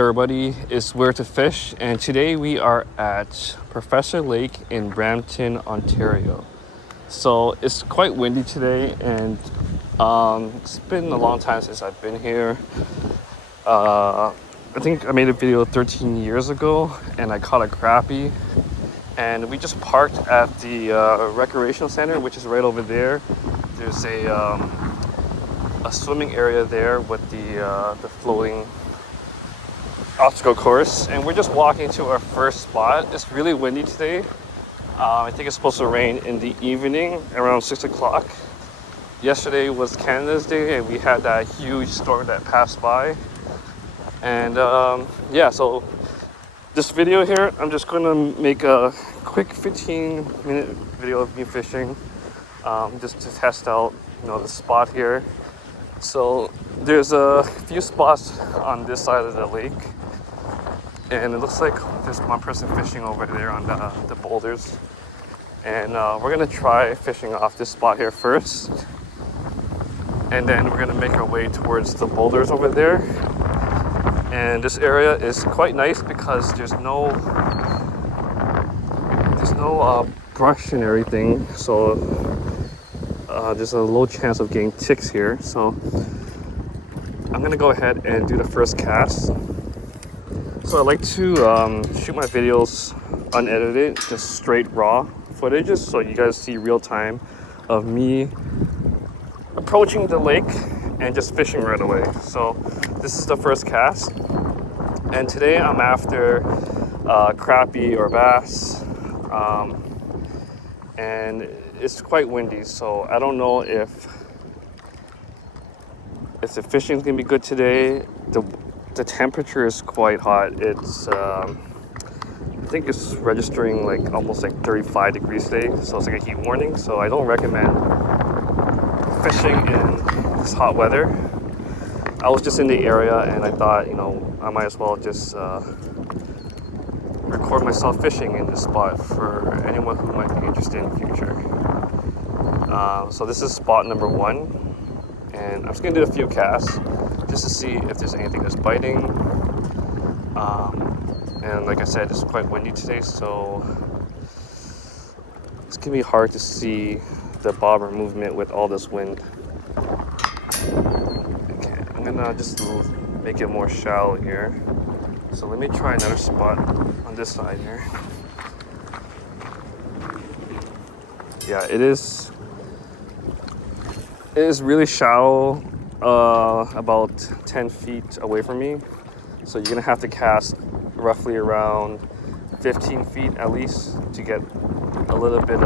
everybody, it's Where to Fish, and today we are at Professor Lake in Brampton, Ontario. So it's quite windy today, and it's been a long time since I've been here. I think I made a video 13 years ago, and I caught a crappie. And we just parked at the recreational center, which is right over there. There's a swimming area there with the floating obstacle course, and we're just walking to our first spot. It's really windy today. I think it's supposed to rain in the evening around 6 o'clock. Yesterday was Canada's Day, and we had that huge storm that passed by. And yeah, so this video here, I'm just going to make a quick 15-minute video of me fishing, just to test out, the spot here. So there's a few spots on this side of the lake, and it looks like there's one person fishing over there on the boulders. And we're gonna try fishing off this spot here first, and then we're gonna make our way towards the boulders over there. And this area is quite nice because there's no brush and everything, so there's a low chance of getting ticks here. So I'm gonna go ahead and do the first cast. So I like to shoot my videos unedited, just straight raw footages, so you guys see real time of me approaching the lake and just fishing right away. So this is the first cast, and today I'm after crappie or bass, and it's quite windy, so I don't know if the fishing is gonna be good today. The temperature is quite hot. It's I think it's registering like almost like 35 degrees today, so it's like a heat warning. So I don't recommend fishing in this hot weather. I was just in the area, and I thought, I might as well just record myself fishing in this spot for anyone who might be interested in the future. So this is spot number 1. And I'm just gonna do a few casts just to see if there's anything that's biting. And like I said, it's quite windy today, so it's gonna be hard to see the bobber movement with all this wind. Okay, I'm gonna just make it more shallow here. So let me try another spot on this side here. Yeah, it is really shallow, about 10 feet away from me. So you're gonna have to cast roughly around 15 feet at least to get a little bit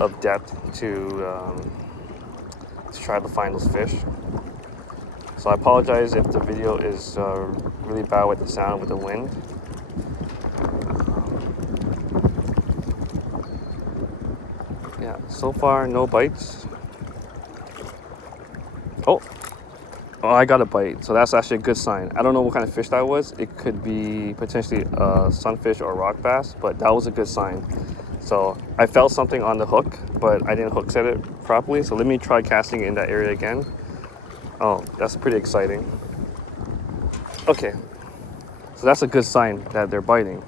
of depth to try to find those fish. So I apologize if the video is really bad with the sound, with the wind. Yeah, so far no bites. Oh, I got a bite, so that's actually a good sign. I don't know what kind of fish that was. It could be potentially a sunfish or a rock bass, but that was a good sign. So I felt something on the hook, but I didn't hook set it properly. So let me try casting in that area again. Oh, that's pretty exciting. Okay, so that's a good sign that they're biting.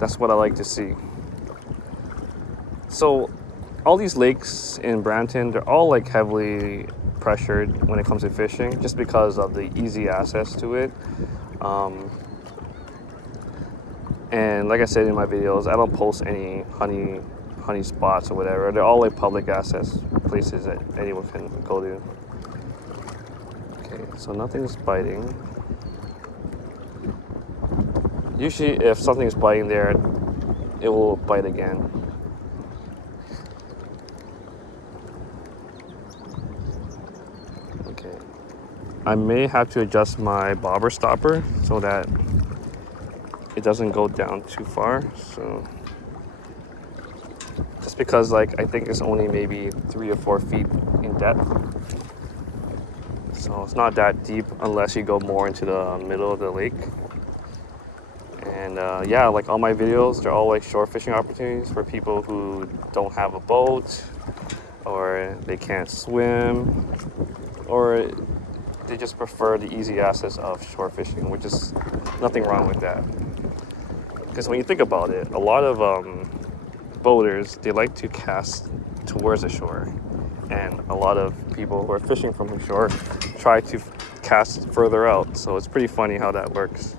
That's what I like to see. So all these lakes in Brampton, they're all like heavily pressured when it comes to fishing, just because of the easy access to it. And like I said in my videos, I don't post any honey spots or whatever. They're all like public access places that anyone can go to. Okay, so nothing's biting. Usually if something's biting there, it will bite again. Okay, I may have to adjust my bobber stopper so that it doesn't go down too far. So just because I think it's only maybe 3 or 4 feet in depth, so it's not that deep unless you go more into the middle of the lake. And yeah, like all my videos, they're all like shore fishing opportunities for people who don't have a boat, or they can't swim, or they just prefer the easy access of shore fishing, which is nothing wrong with that. Because when you think about it, a lot of boaters, they like to cast towards the shore, and a lot of people who are fishing from the shore try to cast further out. So it's pretty funny how that works.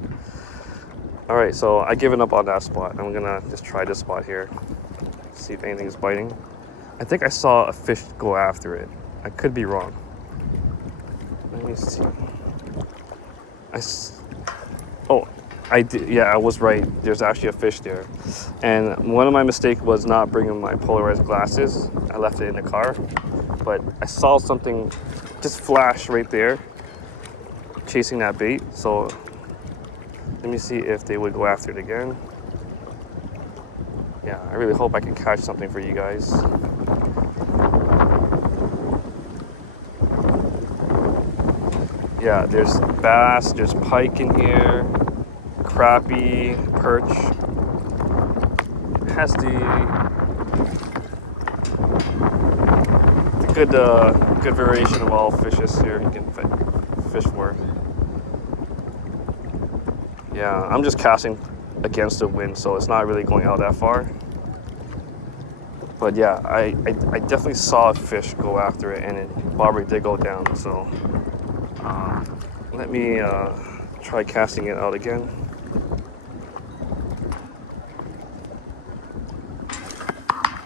All right, so I given up on that spot. I'm gonna just try this spot here, see if anything's biting. I think I saw a fish go after it. I could be wrong. Let me see. Oh, I did. Yeah, I was right. There's actually a fish there. And one of my mistakes was not bringing my polarized glasses. I left it in the car. But I saw something just flash right there, chasing that bait. So let me see if they would go after it again. Yeah, I really hope I can catch something for you guys. Yeah, there's bass, there's pike in here, crappie, perch. It has the good variation of all fishes here you can fish for. Yeah, I'm just casting against the wind, so it's not really going out that far. But yeah, I definitely saw a fish go after it, and it probably did go down. So let me try casting it out again.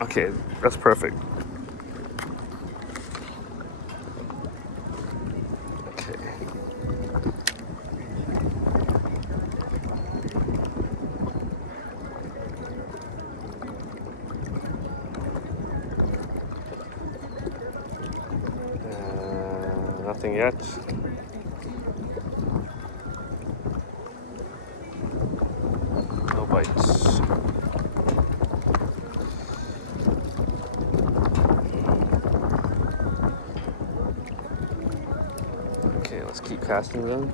Okay, that's perfect. Okay. Nothing yet. No bites. Okay, let's keep casting them.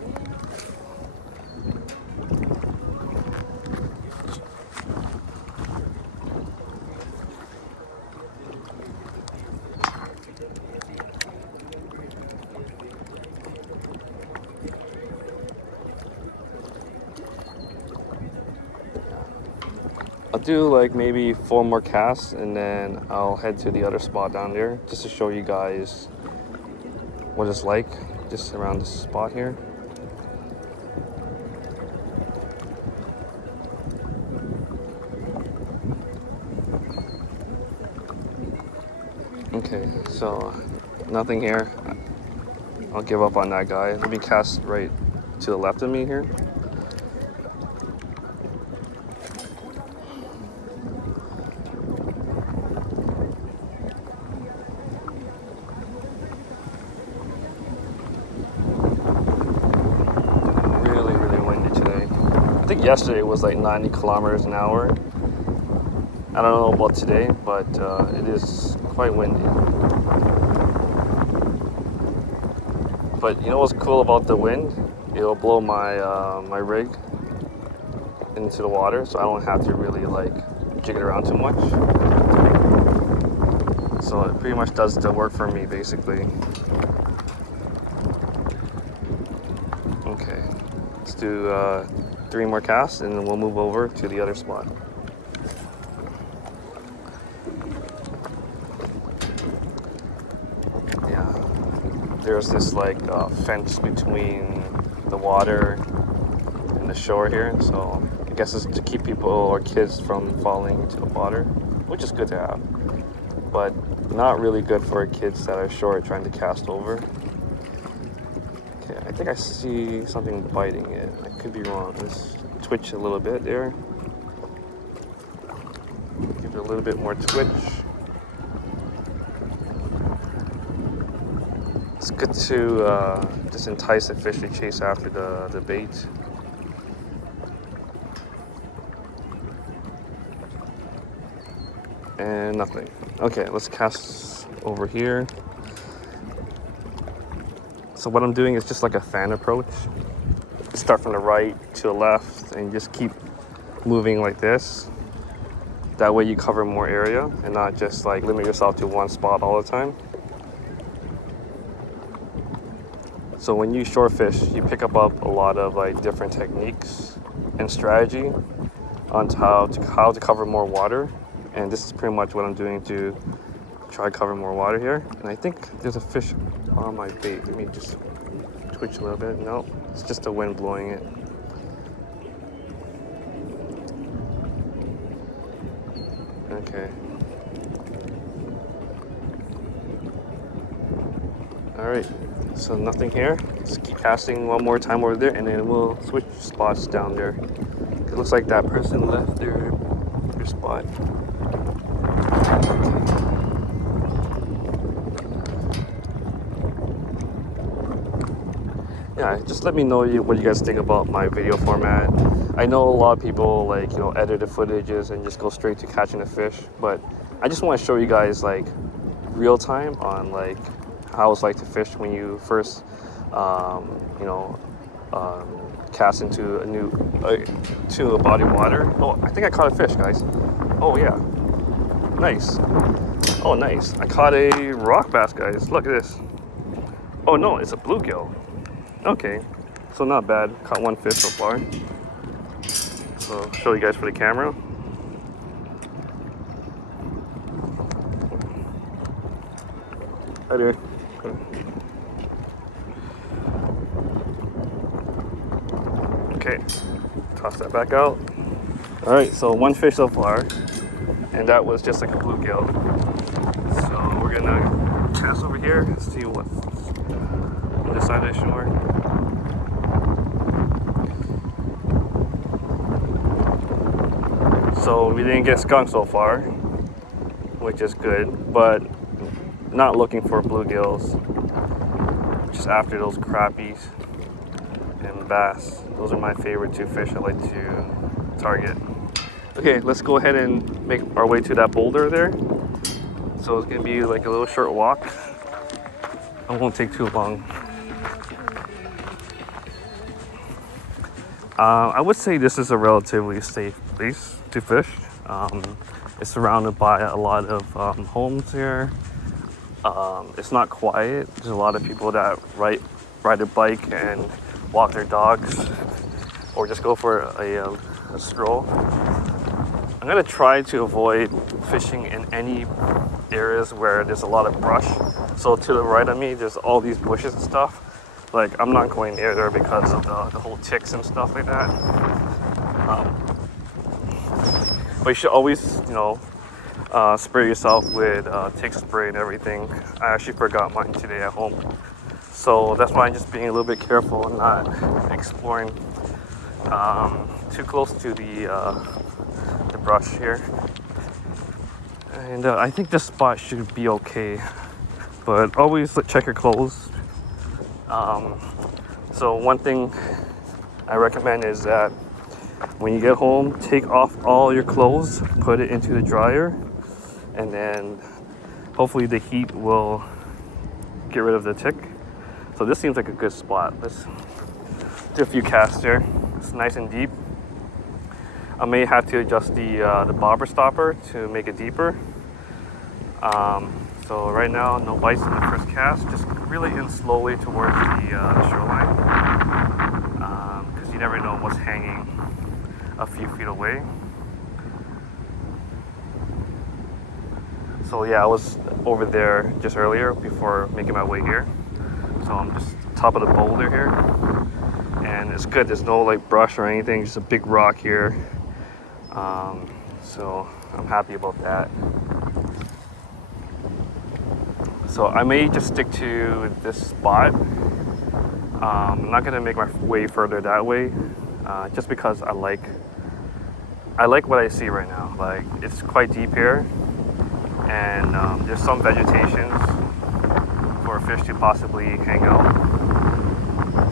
I'll do like maybe 4 more casts, and then I'll head to the other spot down there just to show you guys what it's like just around this spot here. Okay, so nothing here. I'll give up on that guy. Let me cast right to the left of me here. I think yesterday was like 90 kilometers an hour. I don't know about today, but it is quite windy. But you know what's cool about the wind? It'll blow my my rig into the water, so I don't have to really like jig it around too much. So it pretty much does the work for me, basically. Okay, let's do 3 more casts, and then we'll move over to the other spot. Yeah, there's this like fence between the water and the shore here, so I guess it's to keep people or kids from falling into the water, which is good to have, but not really good for kids that are short trying to cast over. Okay, I think I see something biting it. I could be wrong. Let's twitch a little bit there. Give it a little bit more twitch. It's good to just entice the fish to chase after the bait. And nothing. Okay, let's cast over here. So what I'm doing is just like a fan approach. Start from the right to the left and just keep moving like this. That way you cover more area and not just like limit yourself to one spot all the time. So when you shore fish, you pick up a lot of like different techniques and strategy on how to cover more water. And this is pretty much what I'm doing to try to cover more water here. And I think there's a fish on my bait. Let me just twitch a little bit. No, it's just the wind blowing it. Okay. All right, so nothing here. Let's keep casting one more time over there, and then we'll switch spots down there. It looks like that person left their spot. Yeah, just let me know what you guys think about my video format. I know a lot of people like, edit the footages and just go straight to catching the fish, but I just want to show you guys like real time on like how it's like to fish when you first, cast into a body of water. Oh, I think I caught a fish, guys. Oh yeah, nice. Oh, nice. I caught a rock bass, guys. Look at this. Oh no, it's a bluegill. Okay, so not bad. Caught one fish so far. So I'll show you guys for the camera. Hi there. Okay, toss that back out. All right, so one fish so far, and that was just like a bluegill. So we're gonna cast over here and see what's on this side of the shore. So we didn't get skunk so far, which is good, but not looking for bluegills. Just after those crappies and bass. Those are my favorite two fish I like to target. Okay, let's go ahead and make our way to that boulder there. So it's gonna be like a little short walk. It won't take too long. I would say this is a relatively safe place to fish. It's surrounded by a lot of homes here. It's not quiet. There's a lot of people that ride a bike and walk their dogs or just go for a stroll. I'm gonna try to avoid fishing in any areas where there's a lot of brush. So to the right of me, there's all these bushes and stuff. Like, I'm not going near there because of the whole ticks and stuff like that. But you should always, spray yourself with tick spray and everything. I actually forgot mine today at home. So that's why I'm just being a little bit careful and not exploring too close to the brush here. And I think this spot should be okay. But always check your clothes. So one thing I recommend is that when you get home, take off all your clothes, put it into the dryer, and then hopefully the heat will get rid of the tick. So this seems like a good spot. Let's do a few casts here. It's nice and deep. I may have to adjust the bobber stopper to make it deeper. So right now, no bites in the first cast. Just really in slowly towards the shoreline, because you never know what's hanging a few feet away. So yeah, I was over there just earlier before making my way here. So I'm just top of the boulder here, and it's good. There's no like brush or anything. Just a big rock here. So I'm happy about that. So I may just stick to this spot. I'm not gonna make my way further that way, just because I like what I see right now. Like, it's quite deep here, and there's some vegetation for a fish to possibly hang out.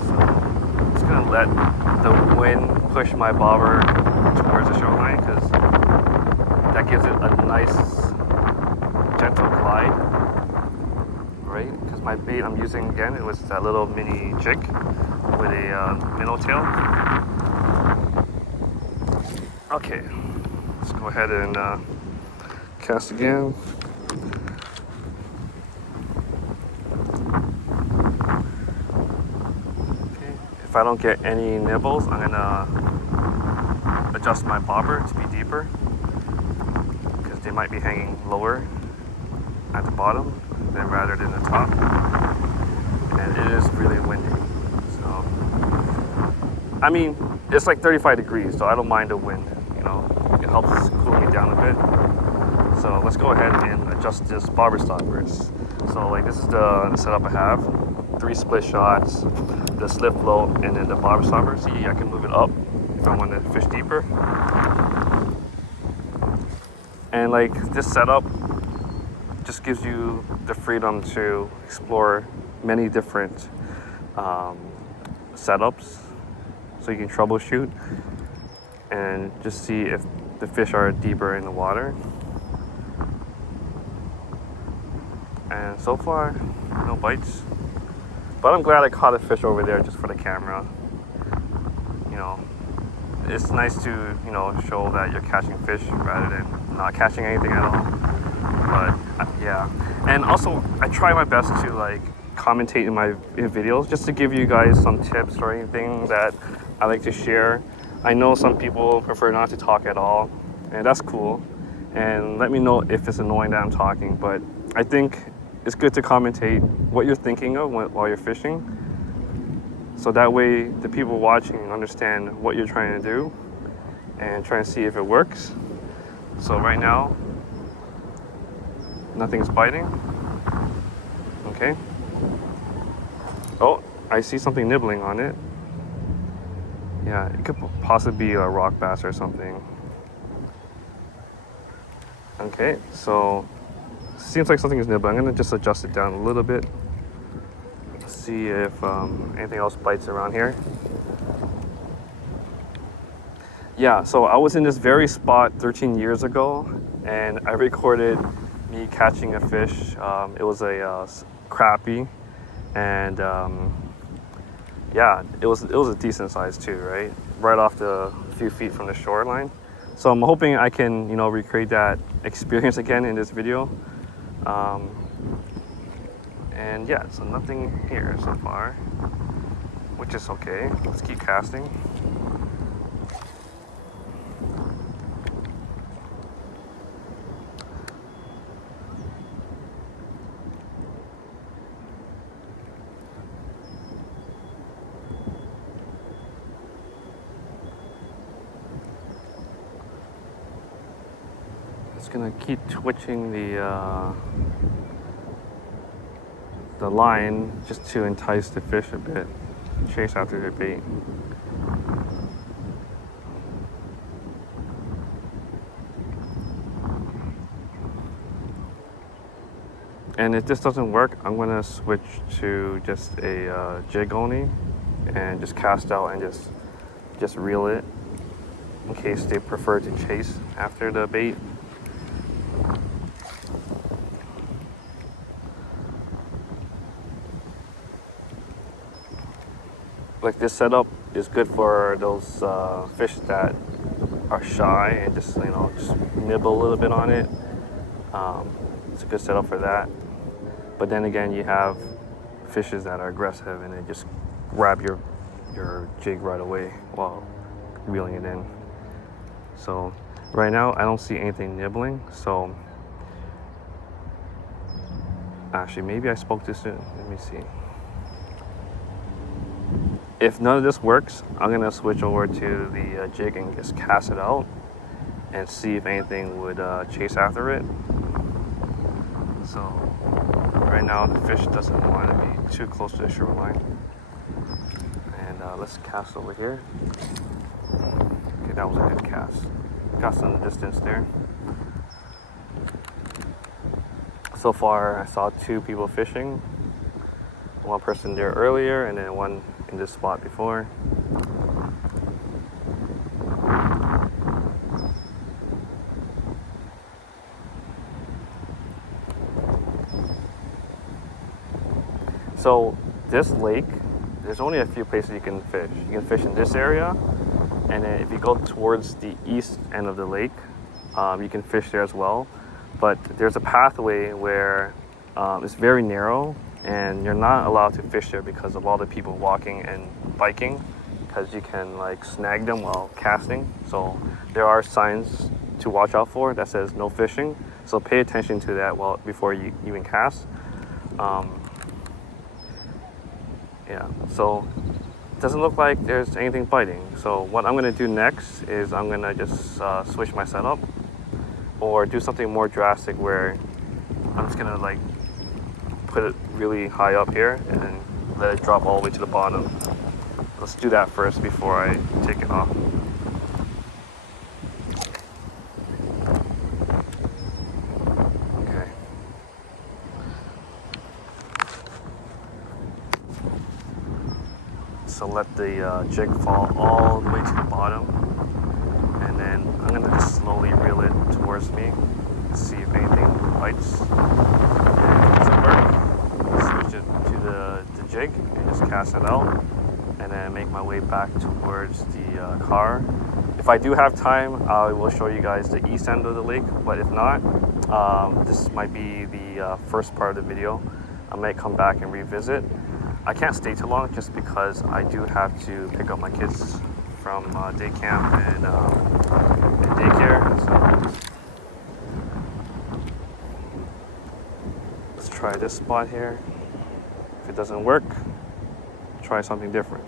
So I'm just gonna let the wind push my bobber towards the shoreline, because that gives it a nice gentle glide. Right? Because my bait I'm using again, it was that little mini jig with a minnow tail. Okay, let's go ahead and cast again. if I don't get any nibbles, I'm gonna adjust my bobber to be deeper because they might be hanging lower at the bottom than rather than the top. And it is really windy. So, I mean, it's like 35 degrees, so I don't mind the wind, you know. It helps cool me down a bit. So let's go ahead and adjust this bobber stoppers. So like this is the setup I have. 3 split shots, the slip float, and then the bobber stopper. See, I can move it up if I want to fish deeper. And like this setup just gives you the freedom to explore many different setups, so you can troubleshoot and just see if the fish are deeper in the water. And so far, no bites. But I'm glad I caught a fish over there just for the camera. You know, it's nice to, you know, show that you're catching fish rather than not catching anything at all. But yeah, and also I try my best to like commentate in my videos just to give you guys some tips or anything that I like to share. I know some people prefer not to talk at all, and that's cool. And let me know if it's annoying that I'm talking, but I think it's good to commentate what you're thinking of while you're fishing, so that way the people watching understand what you're trying to do and try and see if it works. So right now, nothing's biting. Okay. Oh, I see something nibbling on it. Yeah, it could possibly be a rock bass or something. Okay, so seems like something is nibbling. I'm gonna just adjust it down a little bit. See if anything else bites around here. Yeah, so I was in this very spot 13 years ago, and I recorded me catching a fish. It was a crappie, and yeah, it was a decent size too, right off the few feet from the shoreline. So I'm hoping I can, you know, recreate that experience again in this video. And yeah, so nothing here so far, which is okay. Let's keep casting. It's gonna keep twitching the line just to entice the fish a bit, chase after their bait. And if this doesn't work, I'm gonna switch to just a jig only and just cast out and just reel it in case they prefer to chase after the bait. Like this setup is good for those fish that are shy and just, you know, just nibble a little bit on it. It's a good setup for that. But then again, you have fishes that are aggressive and they just grab your jig right away while reeling it in. So right now I don't see anything nibbling. So actually, maybe I spoke too soon. Let me see. If none of this works, I'm gonna switch over to the jig and just cast it out and see if anything would chase after it. So right now the fish doesn't want to be too close to the shoreline. And let's cast over here. Okay, that was a good cast. Got some distance there. So far I saw 2 people fishing. One person there earlier and then one in this spot before. So this lake, there's only a few places you can fish. You can fish in this area, and then if you go towards the east end of the lake, you can fish there as well. But there's a pathway where it's very narrow and you're not allowed to fish there because of all the people walking and biking, because you can like snag them while casting. So there are signs to watch out for that says no fishing. So pay attention to that before you even cast. Yeah, so it doesn't look like there's anything biting. So what I'm gonna do next is I'm gonna just switch my setup or do something more drastic where I'm just gonna like put it really high up here and then let it drop all the way to the bottom. Let's do that first before I take it off. Okay. So let the jig fall all the way to the bottom, and then I'm gonna just slowly reel it towards me, see if anything bites. And if it doesn't work, switch it to the jig and just cast it out, and then make my way back towards the car. If I do have time, I will show you guys the east end of the lake, but if not, this might be the first part of the video. I might come back and revisit. I can't stay too long just because I do have to pick up my kids from day camp and daycare. So let's try this spot here. If it doesn't work, try something different.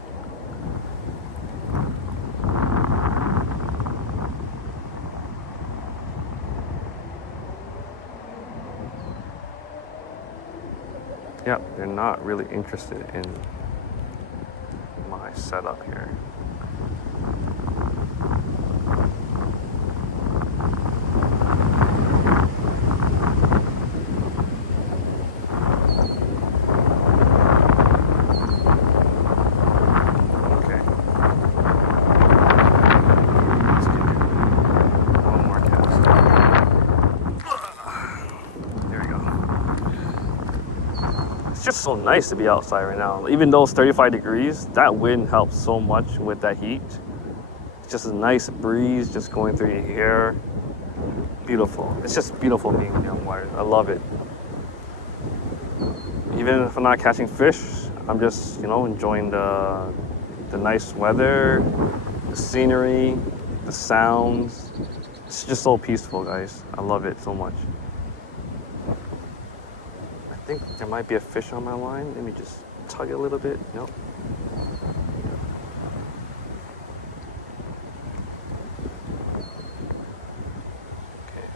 Yeah, they're not really interested in my setup here. Okay. Let's give it one more cast. There we go. It's just so nice to be outside right now. Even though it's 35 degrees, that wind helps so much with that heat. It's just a nice breeze just going through your hair. Beautiful. It's just beautiful being on water. I love it. Even if I'm not catching fish, I'm just, enjoying the nice weather, the scenery, the sounds. It's just so peaceful, guys. I love it so much. I think there might be a fish on my line. Let me just tug it a little bit. Nope. Okay.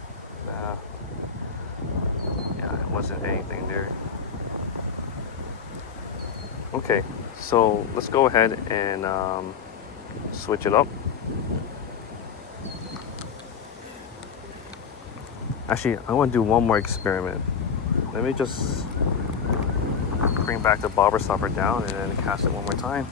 Yeah, it wasn't anything there. Okay, so let's go ahead and switch it up. Actually, I want to do one more experiment. Let me just bring back the bobber stopper down and then cast it one more time.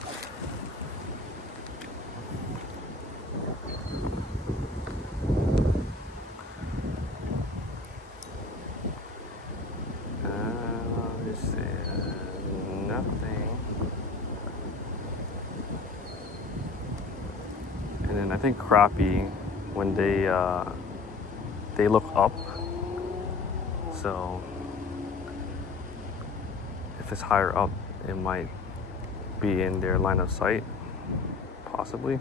Let's see, nothing. And then I think crappie, when they look up, so if it's higher up, it might be in their line of sight, possibly.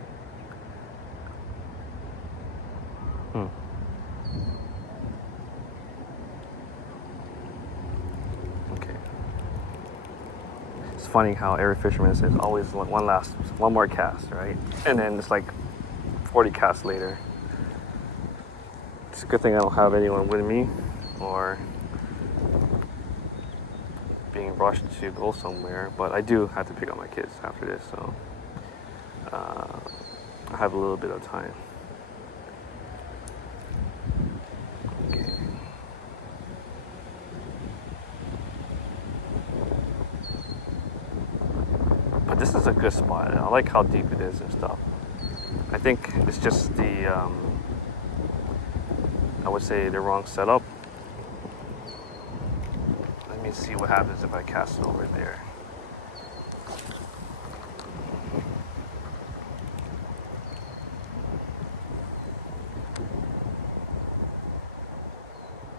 Okay. It's funny how every fisherman says always one more cast, right? And then it's like 40 casts later. It's a good thing I don't have anyone with me or being rushed to go somewhere, but I do have to pick up my kids after this, so I have a little bit of time. Okay. But this is a good spot. I like how deep it is and stuff. I think it's just I would say the wrong setup. Let me see what happens if I cast it over there.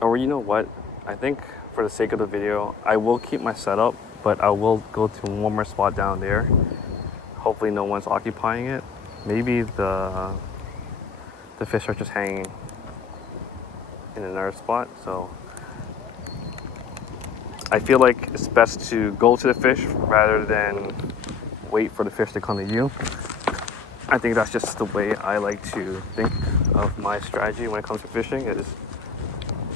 Or you know what? I think for the sake of the video, I will keep my setup, but I will go to one more spot down there. Hopefully no one's occupying it. Maybe the fish are just hanging in another spot. So I feel like it's best to go to the fish rather than wait for the fish to come to you. I think that's just the way I like to think of my strategy when it comes to fishing, is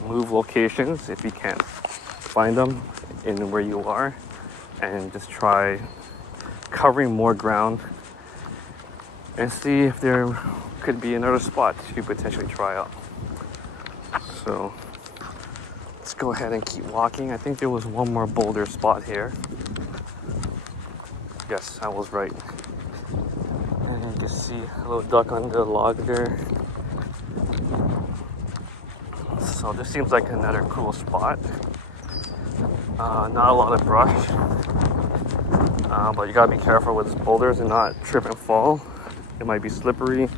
move locations if you can't find them in where you are, and just try covering more ground and see if there could be another spot to potentially try out. So let's go ahead and keep walking. I think there was one more boulder spot here. Yes, I was right. And you can see a little duck on the log there. So this seems like another cool spot. Not a lot of brush, but you gotta be careful with these boulders and not trip and fall. It might be slippery.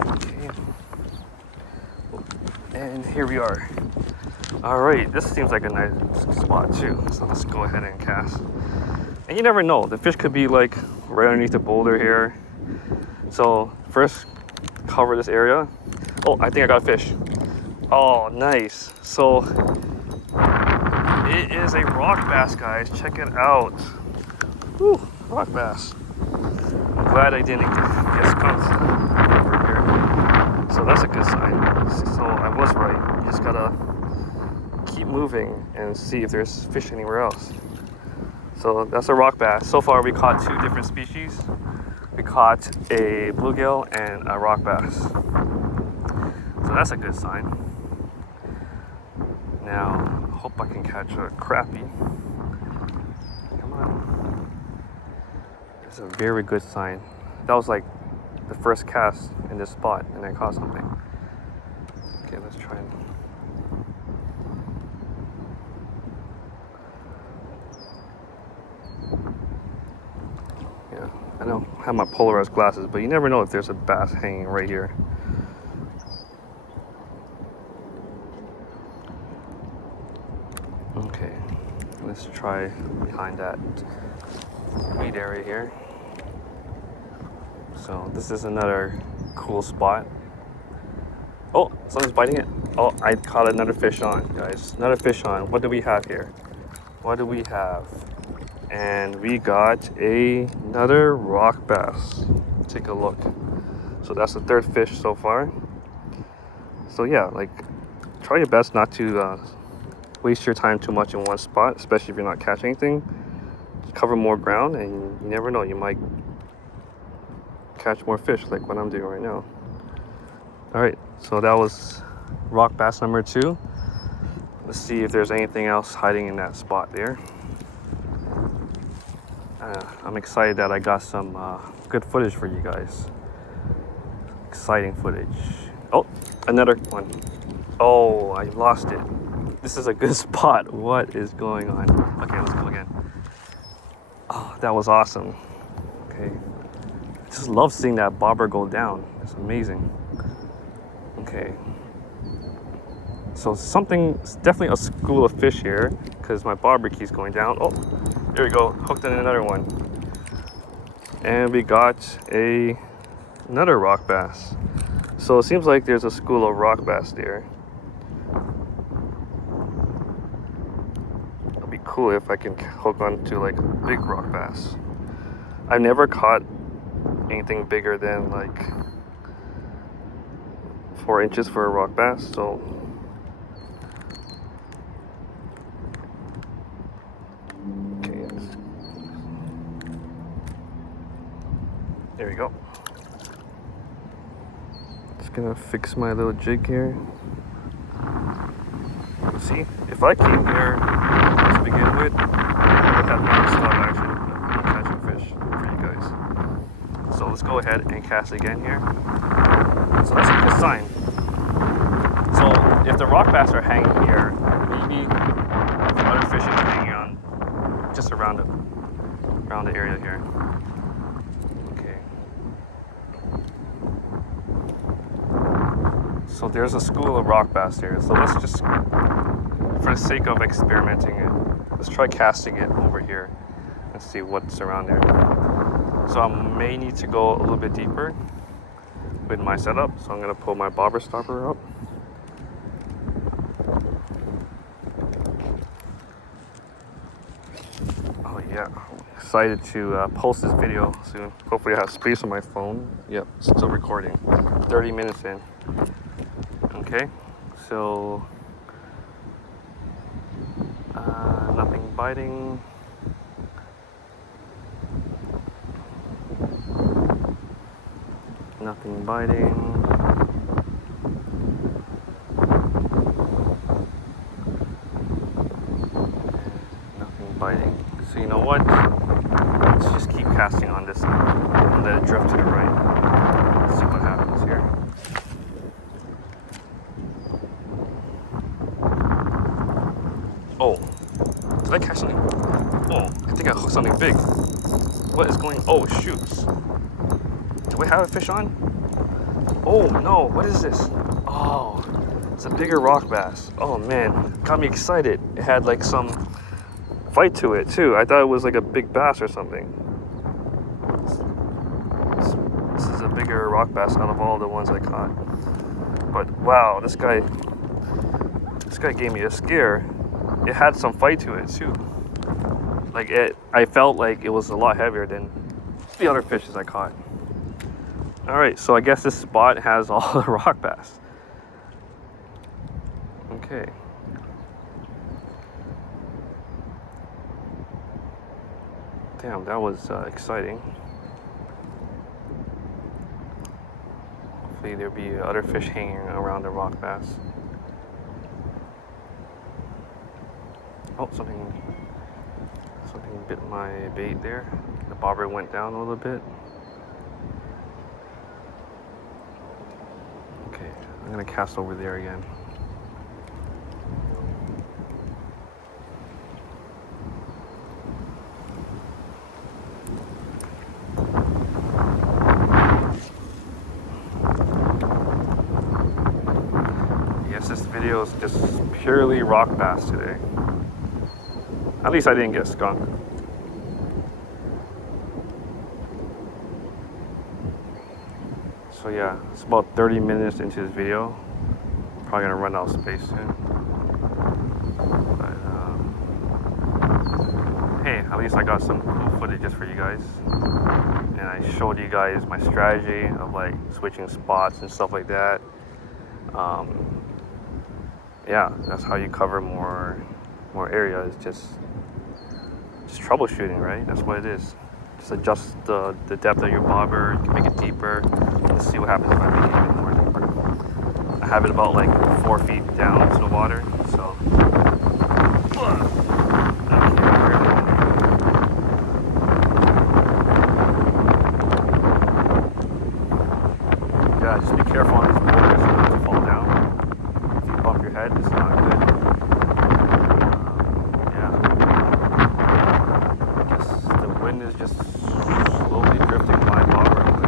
Okay. And here we are. All right, this seems like a nice spot too. So let's go ahead and cast. And you never know, the fish could be like right underneath the boulder here. So first, cover this area. Oh, I think I got a fish. Oh, nice. So it is a rock bass, guys. Check it out. Woo, rock bass. I'm glad I didn't get skunked over here. So that's a good sign. So I was right. You just gotta keep moving and see if there's fish anywhere else. So that's a rock bass. So far we caught two different species. We caught a bluegill and a rock bass. So that's a good sign. Now, hope I can catch a crappie. Come on. That's a very good sign. That was like the first cast in this spot and I caught something. Okay, let's try it. Yeah, I don't have my polarized glasses, but you never know if there's a bass hanging right here. Okay, let's try behind that weed area here. So this is another cool spot. Oh, something's biting it. Oh, I caught another fish on, guys. Another fish on. What do we have here? What do we have? And we got another rock bass. Take a look. So that's the third fish so far. So yeah, like, try your best not to waste your time too much in one spot, especially if you're not catching anything. Just cover more ground, and you never know, you might catch more fish like what I'm doing right now. All right, so that was rock bass number 2. Let's see if there's anything else hiding in that spot there. I'm excited that I got some good footage for you guys. Exciting footage. Oh, another one. Oh, I lost it. This is a good spot. What is going on? Okay, let's go again. Oh, that was awesome. Okay. I just love seeing that bobber go down. It's amazing. Okay. So it's definitely a school of fish here because my bobber keeps going down. Oh, there we go. Hooked in another one. And we got another rock bass. So it seems like there's a school of rock bass there. It'd be cool if I can hook onto like a big rock bass. I've never caught anything bigger than like 4 inches for a rock bass, so okay, there we go. Just gonna fix my little jig here. See, if I came here to begin with, I would have non-stop action of catching fish for you guys. So let's go ahead and cast again here. So that's a good sign. So if the rock bass are hanging here, maybe other fish are hanging on just around the area here. Okay. So there's a school of rock bass there. So let's just, for the sake of experimenting it, let's try casting it over here and see what's around there. So I may need to go a little bit deeper with my setup. So I'm gonna pull my bobber stopper up. Oh yeah, excited to post this video soon. Hopefully I have space on my phone. Yep, still recording. 30 minutes in. Okay, so nothing biting. Nothing biting. Nothing biting. So you know what? Let's just keep casting on this and let it drift to the right. Let's see what happens here. Oh, did I catch something? Oh, I think I hooked something big. What is going? Oh, shoots. Do we have a fish on? Oh no, what is this? Oh, it's a bigger rock bass. Oh man, got me excited. It had like some fight to it too. I thought it was like a big bass or something. This is a bigger rock bass out of all the ones I caught. But wow, this guy gave me a scare. It had some fight to it too. Like I felt like it was a lot heavier than the other fishes I caught. All right, so I guess this spot has all the rock bass. Okay. Damn, that was exciting. Hopefully there'll be other fish hanging around the rock bass. Oh, something bit my bait there. The bobber went down a little bit. Okay, I'm gonna cast over there again. Yes, this video is just purely rock bass today. At least I didn't get skunked. So yeah, it's about 30 minutes into this video. Probably gonna run out of space soon. But hey, at least I got some cool footage just for you guys. And I showed you guys my strategy of like switching spots and stuff like that. Yeah, that's how you cover more area. It's just troubleshooting, right? That's what it is. Just adjust the depth of your bobber. You can make it deeper. Let's see what happens if I make it even more deeper. I have it about like 4 feet down to the water, so. Yeah, just be careful on these boulders so not to fall down. If you bump your head, it's not good. Is just slowly drifting my bobber away.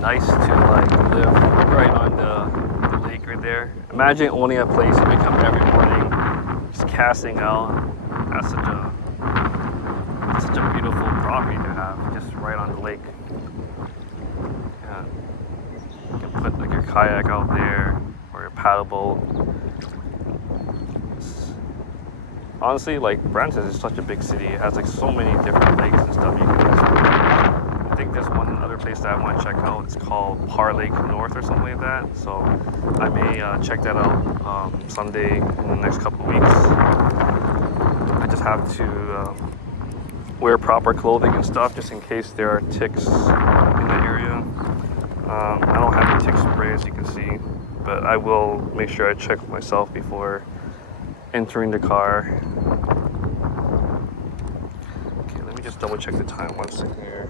Nice to like live right on the lake right there. Imagine owning a place you wake up every morning just casting out. That's such a beautiful property to have, just right on the lake. Yeah. You can put like your kayak out there or your paddle boat. Honestly, like Brampton is such a big city. It has like so many different lakes and stuff you can explore. I think there's one other place that I want to check out. It's called Parr Lake North or something like that. So I may check that out someday in the next couple of weeks. I just have to wear proper clothing and stuff just in case there are ticks in the area. I don't have the tick spray as you can see, but I will make sure I check myself before entering the car. Okay, let me just double check the time 1 second here.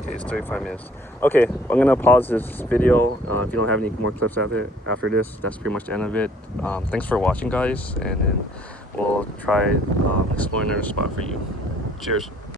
Okay, it's 35 minutes. Okay, I'm gonna pause this video. If you don't have any more clips after this, that's pretty much the end of it. Thanks for watching, guys, and then we'll try exploring another spot for you. Cheers.